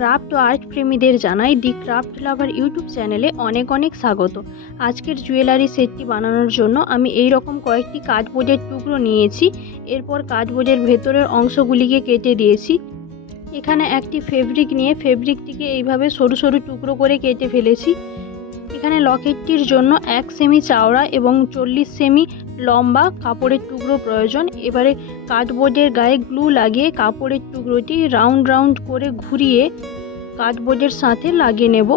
Craft ও art প্রেমীদের জানাই দি craft লাভার YouTube চ্যানেলে অনেক অনেক স্বাগত। আজকের জুয়েলারি সেটটি বানানোর জন্য আমি এই রকম কয়েকটি কার্ডবোর্ডের টুকরো নিয়েছি। এরপর কার্ডবোর্ডের ভেতরের অংশগুলিকে কেটে দিয়েছি। এখানে একটি ফেব্রিক নিয়ে ফেব্রিকটিকে এইভাবে সরু সরু টুকরো করে কেটে ফেলেছি। এখানে লকেটটির জন্য 1 সেমি চওড়া এবং 40 সেমি লম্বা কাপড়ের টুকরো প্রয়োজন। এবারে কার্ডবোর্ডের গায়ে গ্লু লাগিয়ে কাপড়ের টুকরোটি রাউন্ড রাউন্ড করে ঘুরিয়ে কার্ডবোর্ডের সাথে লাগিয়ে নেব।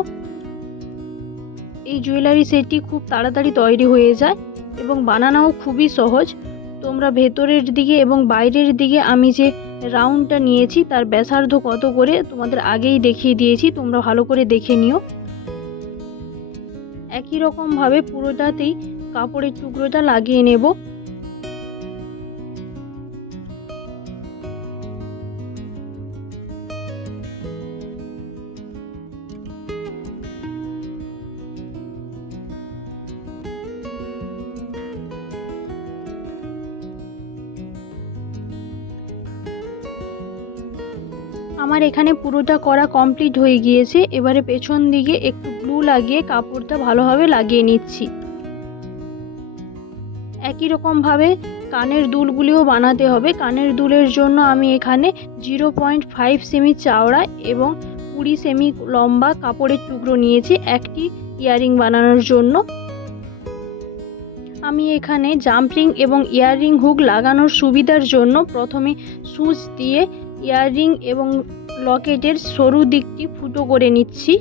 এই জুয়েলারি সেটটি খুব তাড়াতাড়ি তৈরি হয়ে যায় এবং বানানোও খুবই সহজ। তোমরা ভেতরের দিকে এবং বাইরের দিকে আমি যে রাউন্ডটা নিয়েছি তার ব্যাসার্ধ কত করে তোমাদের আগেই দেখিয়ে দিয়েছি, তোমরা ভালো করে দেখে নিও। একই রকমভাবে পুরোটাতেই কাপড়ের টুকরোটা লাগিয়ে নেব। আমার এখানে পুরোটা করা কমপ্লিট হয়ে গিয়েছে। এবারে পেছন দিকে একটু গ্লু লাগিয়ে কাপড়টা ভালোভাবে লাগিয়ে নিচ্ছি। একই রকমভাবে কানের দুলগুলিও বানাতে হবে। কানের দুলের জন্য আমি এখানে 0.5 সেমি চওড়া এবং 20 সেমি লম্বা কাপড়ের টুকরো নিয়েছি একটি ইয়াররিং বানানোর জন্য। আমি এখানে জাম্পিং এবং ইয়াররিং হুক লাগানোর সুবিধার জন্য প্রথমে সুচ দিয়ে ইয়াররিং এবং লকেটের সরু দিকটি ফুটো করে নিচ্ছি।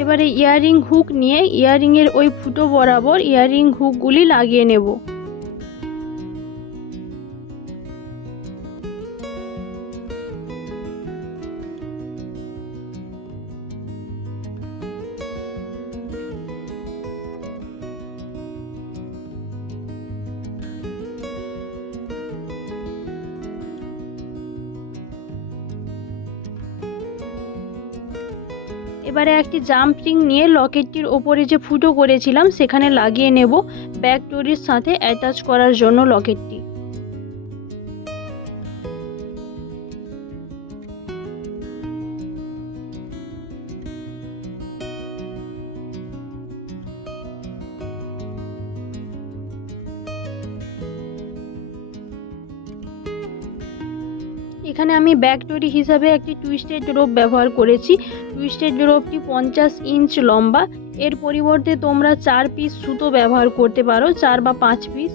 এবারে ইয়াররিং হুক নিয়ে ইয়াররিংয়ের ওই ফুটো বরাবর ইয়াররিং হুকগুলি লাগিয়ে নেব। এবারে একটি জাম্পিং নিয়ে লকেটটির ওপরে যে ফুটো করেছিলাম সেখানে লাগিয়ে নেব ব্যাক ডোরির সাথে অ্যাটাচ করার জন্য লকেটটি। এখানে আমি ব্যাক ডোরি হিসাবে একটি টুইস্টেড রোপ ব্যবহার করেছি। টুইস্টেড রোপটি 50 ইঞ্চ লম্বা। এর পরিবর্তে তোমরা 4 পিস সুতো ব্যবহার করতে পারো, 4 বা 5 পিস।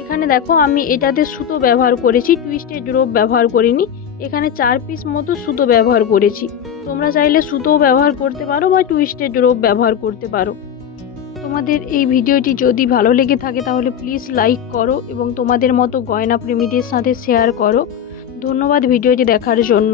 এখানে দেখো আমি এটাতে সুতো ব্যবহার করেছি, টুইস্টেড রোপ ব্যবহার করিনি। এখানে 4 পিস মতো সুতো ব্যবহার করেছি। তোমরা চাইলে সুতোও ব্যবহার করতে পারো বা টুইস্টেড রোপ ব্যবহার করতে পারো। তোমাদের এই ভিডিওটি যদি ভালো লেগে থাকে তাহলে প্লিজ লাইক করো এবং তোমাদের মতো গয়না প্রেমীদের সাথে শেয়ার করো। ধন্যবাদ ভিডিওটি দেখার জন্য।